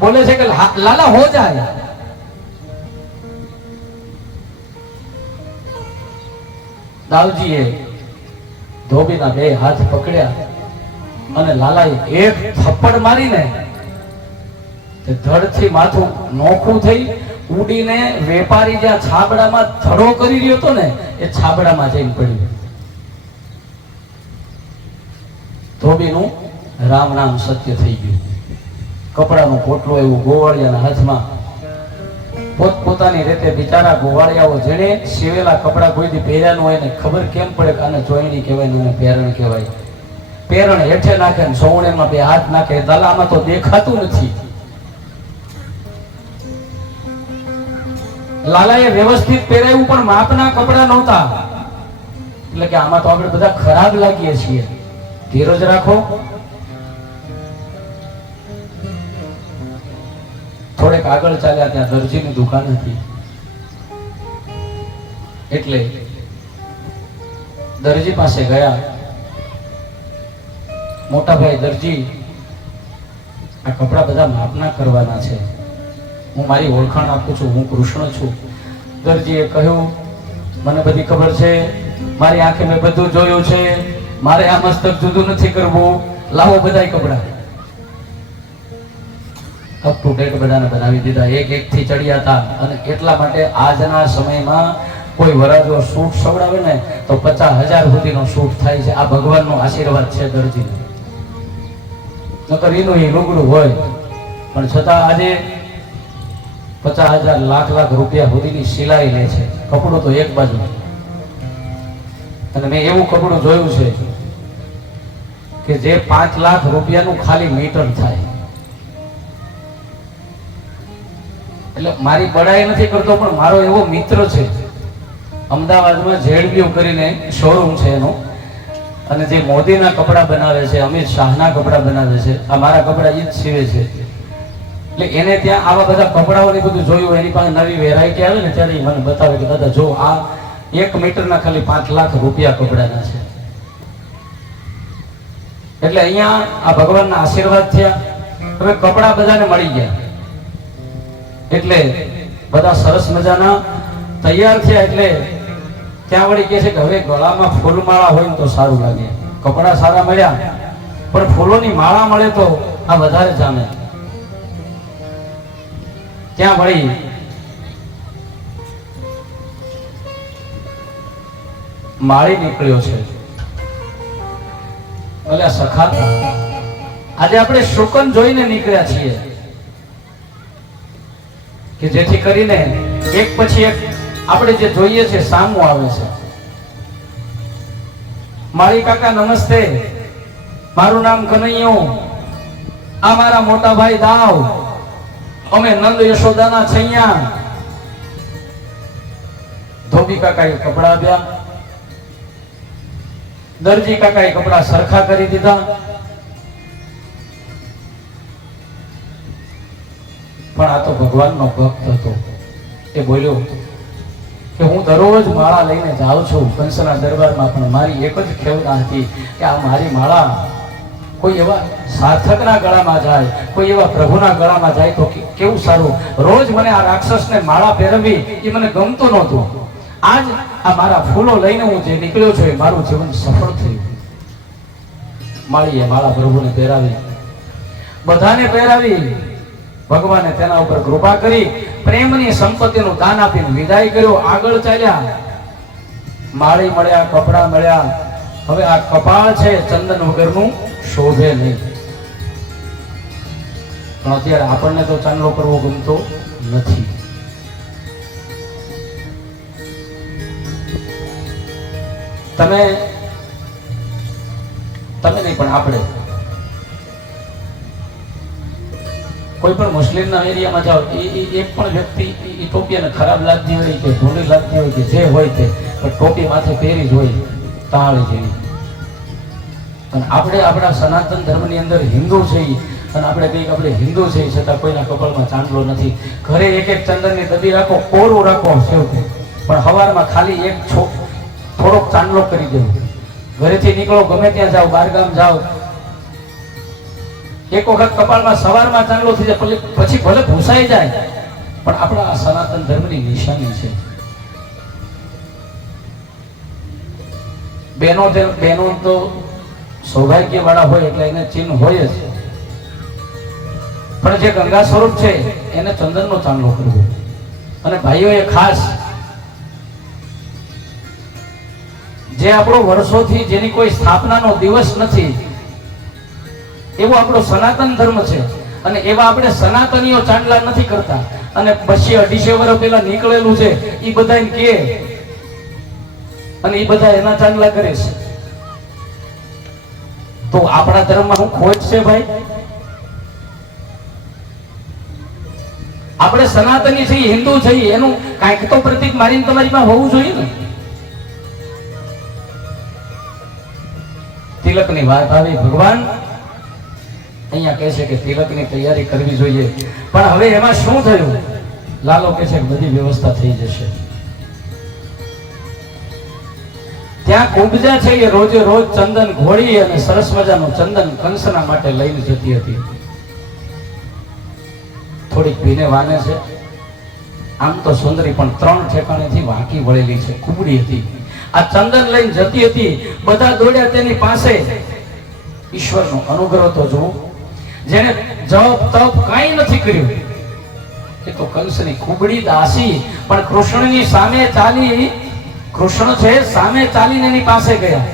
બોલે છે કે લાલા હો જાય. દાવજીએ ધોબીના બે હાથ પકડ્યા અને લાલાએ એક થપ્પડ મારીને તે ધડથી માથું નોખું થઈ ઉડીને વેપારી જ્યાં છાબડામાં ધડો કરી રહ્યો હતો ને એ છાબડામાં જઈને પડ્યું. ધોબીનું રામ નામ સત્ય થઈ ગયું. કપડાનું પોટલું એવું ગોવાળિયાના હાથમાં. પોતપોતાની રીતે બિચારા ગોવાળિયાઓ જેને સીવેલા કપડા કોઈ દી પહેર્યા ન હોય ને ખબર કેમ પડે કે આને જોઈણી કહેવાય ને પેરણ કહેવાય. પેરણ હેઠે નાખે ને સોવણેમાં બે હાથ નાખે. દલામાં તો દેખાતું નથી. લાલાએ વ્યવસ્થિત પહેરાયું પણ માપના કપડા નહોતા. એટલે કે આમાં તો આપણે બધા ખરાબ લાગીએ છીએ. ધીરજ રાખો. થોડેક આગળ ચાલ્યા ત્યાં દરજીની દુકાન હતી. એટલે દરજી પાસે ગયા. મોટા ભાઈ દરજી, આ કપડા બધા માપના કરવાના છે. હું મારી ઓળખાણ આપું છું, હું કૃષ્ણ છું. દરજીએ કહ્યું, મને બધી ખબર છે, મારી આંખે મેં બધું જોયું છે. મારે આ મસ્તક જુદું નથી કરવું. લાવો બધાય કપડા. અપ ટુ ડેટ બધાને બનાવી દીધા. એક એક થી ચડ્યા હતા. અને એટલા માટે આજના સમયમાં કોઈ વરાજો સૂટ સવડાવે ને તો 50,000 સુધીનો સૂટ થાય છે. આ ભગવાનનો આશીર્વાદ છે દરજી. નકર એનું એ લુગડું હોય. પણ છતાં આજે 50,000 લાખ રૂપિયા સુધીની સિલાઈ લે છે. કપડું તો એક બાજુ. અને મેં એવું કપડું જોયું છે કે જે 5 લાખ રૂપિયાનું ખાલી મીટર થાય. એટલે મારી બડાઈ નથી કરતો, પણ મારો એવો મિત્ર છે અમદાવાદમાં ઝેડવ્યુ કરીને શોરૂમ છે એનો. અને જે મોદીના કપડા બનાવે છે, અમિત શાહના કપડા બનાવે છે, આ મારા કપડા એ જ સીવે છે. એટલે એને ત્યાં આવા બધા કપડાઓને બધું જોયું. એની પાસે નવી વેરાયટી આવે ને ત્યારે મને બતાવે કે દાદા જો આ 1 મીટરના ખાલી 5 લાખ રૂપિયા કપડાના છે. એટલે અહીંયા આ ભગવાનના આશીર્વાદ થયા. હવે કપડા બધાને મળી ગયા. એટલે બધા સરસ મજાના તૈયાર થયા. એટલે ત્યાં વળી કહે છે કે હવે ગળામાં ફૂલમાળા હોય ને તો સારું લાગે. કપડા સારા મળ્યા પણ ફૂલોની માળા મળે તો આ વધારે જામે. ત્યાં વળી માળી નીકળ્યો છે. ભલે સખા, આજે આપણે શુકન જોઈને નીકળ્યા છીએ કે જેથી કરીને એક પછી એક આપણે જે જોઈએ છે સામું આવે છે. માળી કાકા નમસ્તે, મારું નામ કનૈયો, આ મારા મોટા ભાઈ દાવ, અમે નંદ યશોદાના છૈયા. ધોબી કાકાએ કપડા આપ્યા. દરજી કાકાએ કપડા સરખા કરી દીધા. પણ આ તો ભગવાનનો ભક્ત હતો. એ બોલ્યો કે હું દરરોજ માળા લઈને જાઉં છું કંસના દરબારમાં, પણ મારી એક જ ખેવના હતી કે આ મારી માળા કોઈ એવા સાર્થકના ગળામાં જાય, કોઈ એવા પ્રભુના ગળામાં જાય તો કેવું સારું. રોજ મને આ રાક્ષસને માળા પહેરવી એ મને ગમતું નહોતું. આજ આ મારા ફૂલો લઈને હું જે નીકળ્યો છું એ મારું જીવન સફળ થયું. માળીએ માળા પ્રભુને પહેરાવી, બધાને પહેરાવી. ભગવાને તેના ઉપર કૃપા કરી પ્રેમની સંપત્તિનું દાન આપીને વિદાય કર્યો. આગળ ચાલ્યા, માળી મળ્યા, કપડા મળ્યા. હવે આ કપાળ છે ચંદન વગરનું શોભે નહીં. પણ અત્યારે આપણને તો ચાંદલો કરવો ગમતો નથી. તમે નહીં પણ આપણે કોઈ પણ મુસ્લિમના એરિયામાં જાઓ, એક પણ વ્યક્તિ ટોપીને ખરાબ લાગતી હોય કે ધૂળી લાગતી હોય કે જે હોય તે, પણ ટોપી માથે પહેરી જ હોય તાળી જેવી. અને આપણે આપણા સનાતન ધર્મની અંદર હિન્દુ છીએ અને આપણે કંઈક આપણે હિન્દુ છીએ છતાં કોઈના કપાળમાં ચાંદલો નથી. ઘરે એક એક ચંદનની ડબ્બી રાખો, કોરું રાખો સેવથી, પણ સવારમાં ખાલી એક થોડોક ચાંદલો કરી દેવો. ઘરેથી નીકળો, ગમે ત્યાં જાઓ, બહારગામ જાઓ, એક વખત કપાળમાં સવારમાં ચાંદલો થઈ જાય, પછી ભલે ભૂસાઈ જાય, પણ આપણા આ સનાતન ધર્મની નિશાની છે. બહેનો તો સૌભાગ્ય વાળા હોય એટલે એને ચિહ્ન હોય જ, પણ જે ગંગા સ્વરૂપ છે એને ચંદનનો ચાંદલો કરવો. અને ભાઈઓએ ખાસ જે આપણો વર્ષોથી જેની કોઈ સ્થાપનાનો દિવસ નથી એવો આપણો સનાતન ધર્મ છે, અને એવા આપણે સનાતનીઓ ચાંદલા નથી કરતા. અને 200-250 વર્ષ પહેલા નીકળેલું છે એ બધાને કહે અને એ બધા એના ચાંદલા કરે છે. તો આપણા ધર્મમાં શું ખોટ છે ભાઈ? આપણે સનાતની છીએ, હિન્દુ છીએ, એનું કાંઈક તો પ્રતીક મારીને તમારીમાં હોવું જોઈએ ને. તિલકની વાત આવી, ભગવાન અહીંયા કહે છે કે તિલકની તૈયારી કરવી જોઈએ. પણ હવે એમાં શું થયું? લાલો કહે છે કે બધી વ્યવસ્થા થઈ જશે. ત્યાં કુંભજા છે એ રોજે રોજ ચંદન ઘોડી અને સરસ મજાનું ચંદન કંસના માટે લઈને જતી હતી. થોડીક ભીને વાને છે, આમ તો સુંદરી પણ 3 ઠેકાણેથી વાંકી વળેલી છે, કુબડી હતી. આ ચંદન લઈને જતી હતી, બધા દોડ્યા તેની પાસે. ઈશ્વરનો અનુગ્રહ તો જુઓ, જેને જપ તપ કાંઈ નથી કર્યું, એ તો કંસની કુબડી દાસી પણ કૃષ્ણની સામે ચાલી. કૃષ્ણ છે સામે ચાલીને એની પાસે ગયા.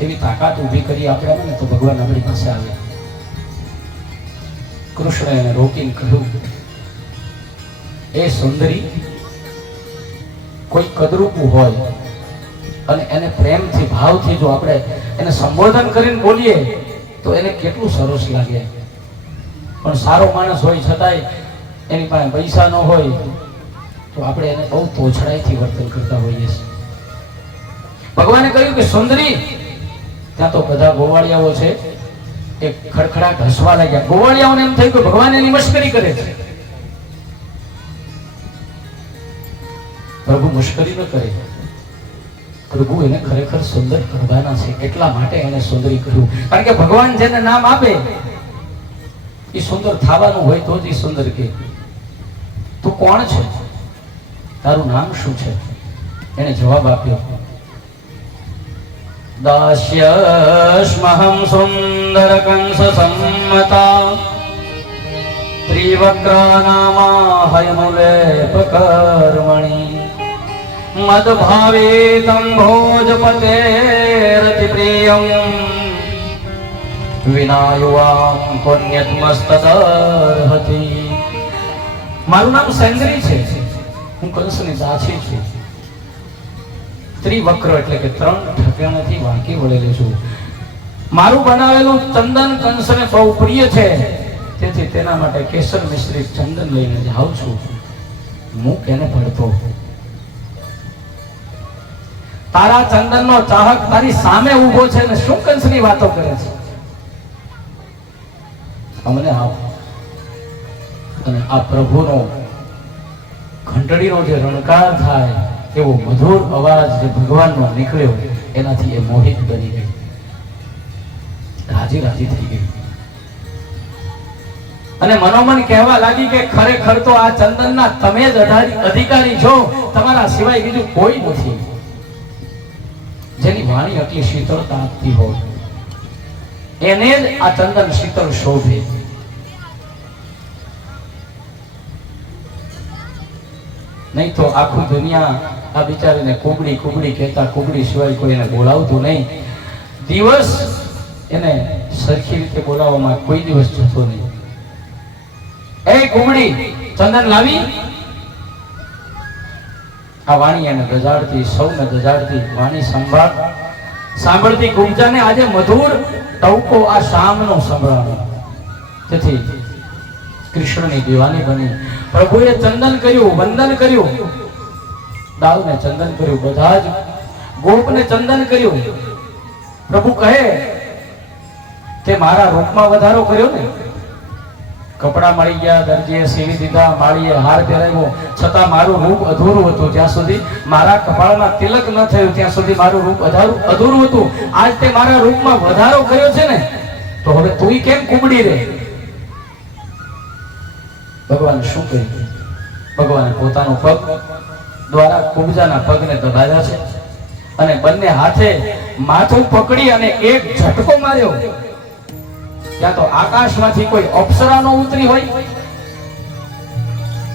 એવી તાકાત ઊભી કરી આપણે ને તો ભગવાન આપણી પાસે આવે. કૃષ્ણ એને રોકીને કહ્યું, એ સુંદરી, કોઈ કદરૂપું હોય અને એને પ્રેમથી ભાવથી જો આપણે એને સંબોધન કરીને બોલીએ તો એને કેટલું સરસ લાગે. પણ સારો માણસ હોય છતાંય એની પાસે પૈસા ન હોય તો આપણે એને બહુ તોછડાઈથી વર્તન કરતા હોઈએ છીએ. ભગવાને કહ્યું કે સુંદરી, ત્યાં તો બધા ગોવાળિયાઓ છે એ ખડખડાટ હસવા લાગ્યા. ગોવાળિયાઓને એમ થયું કે ભગવાન એની મશ્કરી કરે છે. પ્રભુ મશ્કરી ન કરે, પ્રભુ એને ખરેખર સુંદર કરવાના છે, એટલા માટે એને સુંદરી કહ્યું. કારણ કે ભગવાન જેને નામ આપે એ સુંદર થવાનું હોય તો જ એ સુંદર કે. તું કોણ છે? તારું નામ શું છે? એને જવાબ આપ્યો, દાસ્યસ્મહં સુંદર કંસ સંમતા ત્રિવક્રાનામા હયમુલેપ કર્મણિ મદભાવિતં ભોજપતેરતિ પ્રિયં વિનાયુવાં પુણ્યત્મસ્તદર્હતિ. મારું નામ સેન્દ્રી છે, હું કંસની દાસી છું. ત્રિવક્ર એટલે કે 3 ઠેકાણેથી વાંકી વળેલી છું. મારું બનાવેલું ચંદન કંસને બહુ પ્રિય છે, તેથી તેના માટે કેસર મિશ્રિત ચંદન લઈને જાઉં છું. હું કેને પડતો? તારા ચંદનનો ચાહક તારી સામે ઊભો છે ને શું કંસની વાતો કરે છે? અમને આપ અને આ પ્રભુનો ઘંટડીનો જે રણકાર થાય એવો મધુર અવાજ જે ભગવાનનો નીકળ્યો એનાથી એ મોહિત બની ગઈ, રાજી રાજી થઈ ગઈ અને મનોમન કહેવા લાગી કે ખરેખર તો આ ચંદનના તમે જ અધિકારી છો, તમારા સિવાય બીજું કોઈ નથી જેની વાણી આટલી શીતળતા આપતી હોય. એને જ આ ચંદન શીતળ શોભે. નહીં તો આખું દુનિયા આ બિચારીને કુબડી કુબડી કહેતા, કુબડી સિવાય કોઈ એને બોલાવતું નહીં. દિવસ એને સરખી રીતે બોલાવવામાં કોઈ દિવસ જતો નહીં. એ કુબડી, ચંદન લાવી. આ વાણી એને ગજાડતી, સૌને ગજાડતી. વાણી સાંભળતી કુબજાને આજે મધુર ટવકો આ શામનો સંભળાયો. તેથી કૃષ્ણની દીવાની બની. પ્રભુએ ચંદન કર્યું, વંદન કર્યું, દાઉને ચંદન કર્યું, બધા જ ગોપને ચંદન કર્યું. પ્રભુ કહે કે મારા રૂપમાં વધારો કર્યો ને. કપડા મળી ગયા, દરજીએ સીવી દીધા, માળીએ હાર પહેરાવ્યો, છતાં મારું રૂપ અધૂરું હતું. જ્યાં સુધી મારા કપાળમાં તિલક ન થયું ત્યાં સુધી મારું રૂપ અધૂરું હતું. આજ તે મારા રૂપમાં વધારો કર્યો છે ને, તો હવે તું કેમ કુબડી રે? ભગવાન શું કહ્યું? ભગવાને પોતાનો પગ દ્વારા કુબજાના પગને દબાવ્યા છે અને બંને હાથે માથું પકડી અને એક ઝટકો માર્યો. ત્યાં તો આકાશમાંથી કોઈ અપ્સરા નો ઉતરી હોય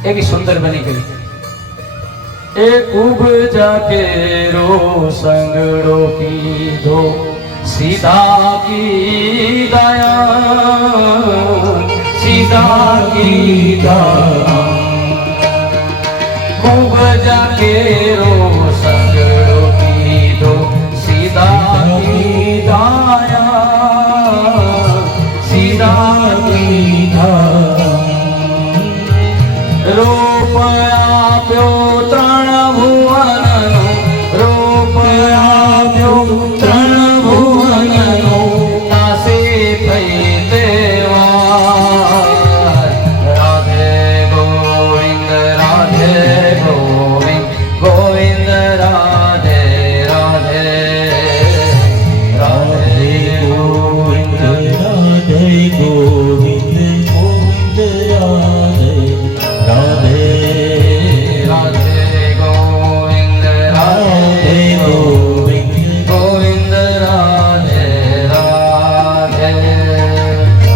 એવી સુંદર બની ગઈ. એ કુબજા કેરો સંગડો કીધો સીધા કી દયા, સીધા કી દયા. કુબજા કેરો સંગડો કીધો સીધા કી દયા, સીધા કી દયા. રૂપ આપ્યો ત્રણ ભુવનનો, રૂપ આપ્યો ત્રણ ભુવનનો, નાસે થઈ તેવા. રાધે ગોવિંદ, રાધે ગોવિંદ, ગોવિંદ રાધે રાધે, રાધે ગોવિંદ, રાધે ગોવિંદ, ગોવિંદ રાધે રાધે, રાધે ગોવિંદ, રાધે ગોવિંદ, ગોવિંદ રાધે રાધે,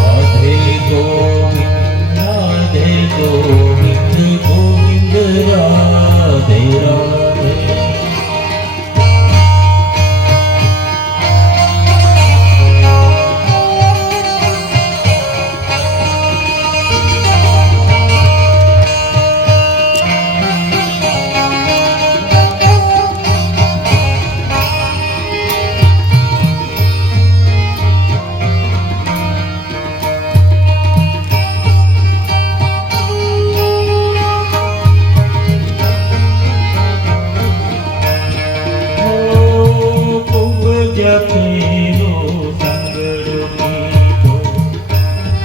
રાધે ગોવિંદ, રાધે ગોવિંદ, ગોવિંદ રાધે રાધે.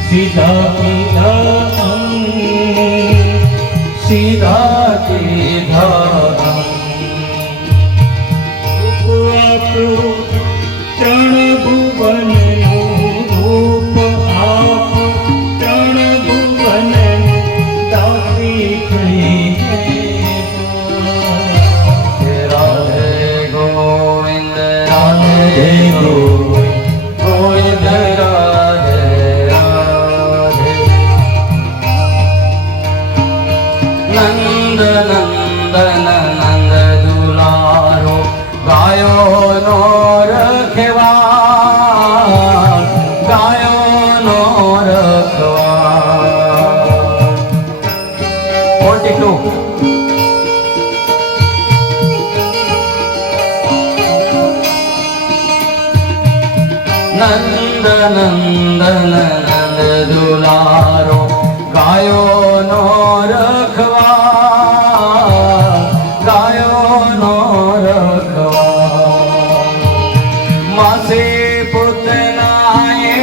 સીધા કીધા, સીધા કીધા. ત્રણ ભુવનનું રૂપ આપ, ત્રણ ભુવનનું દાસી થઈ. રાધે ગોવિંદ, રાધે ગોવિંદ, ગોવિંદ રાધે રાધે. નંદ નંદન નંદ દુલારો, ગાયો નો રખવા, ગાયો નો રખવા. 42. નંદ નંદન નંદ દુલારો, ગાયો નો રખવા, ગાયો નો રખવા. માસે પૂતના એ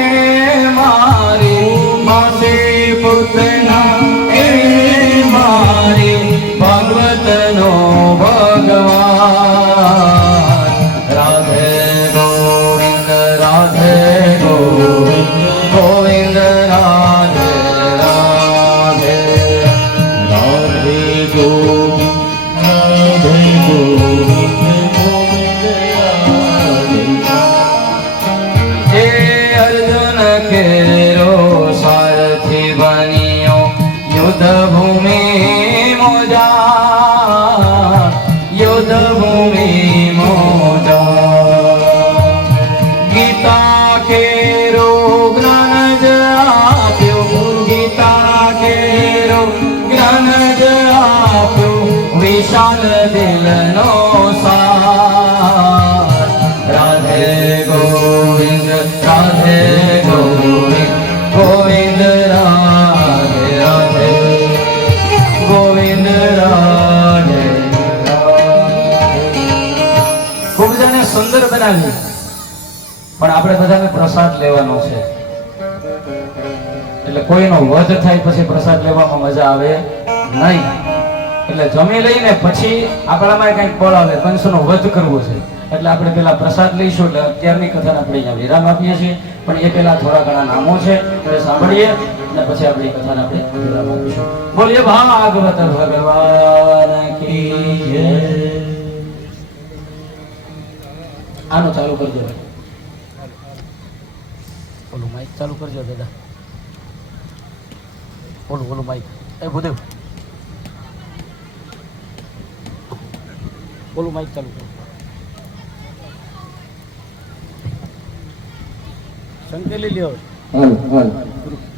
મારી, માસે પૂતના એ મારી, ભગવત નો ભગવાન. રાધે ગોવિંદ, રાધે ગોવિંદ, ગોવિંદ રાધે રાધે, રાધે ગોવિંદ, રાધે ગોવિંદ, ગોવિંદ રાધે. હે અર્જુન કેરો સારથી બન્યો, યુદ્ધ ભૂમિ મોજા, વિશાલ દિલનો સાર રાધે ગોવિંદ રાધે ગોવિંદ ગોવિંદ રાધે રાધે ગોવિંદ રાધે ખૂબ બધાને સુંદર બનાવી પણ આપણે બધાને પ્રસાદ લેવાનો છે એટલે કોઈનો વધ થાય પછી પ્રસાદ લેવામાં મજા આવે નહીં એટલે જમી લઈને પછી આપણામાં કંઈક બળ આવે કંસનો વધ કરવો છે એટલે આપણે પેલા પ્રસાદ લઈશું એટલે અત્યારની કથાને આપણે અહીંયા વિરામ આપીએ છીએ પણ એ પેલા થોડા ઘણા નામો છે એ સાંભળીએ અને પછી આપણી કથાને આપણે વિરામ આપીશું બોલીએ ભાગવત ભગવાન કી જય આનો ચાલુ કરજો ઓલું માઈક ચાલુ કરજો દાદા ઓલું માઈક એ ભૂદેવ ઓલું માઈક ચાલુ કરો સંકેલી લ્યો હાલ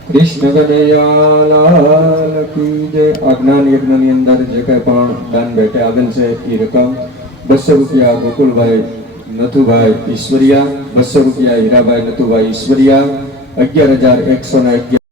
કૃષ્ણ કનૈયાલાલ કી જય અજ્ઞાન યજ્ઞની અંદર જે કંઈ પણ દાન ભેટે આવેલ છે એ રકમ 200 રૂપિયા ગોકુલભાઈ નથુભાઈ ઈશ્વરિયા 200 રૂપિયા હીરાભાઈ નથુભાઈ ઈશ્વરિયા 11,111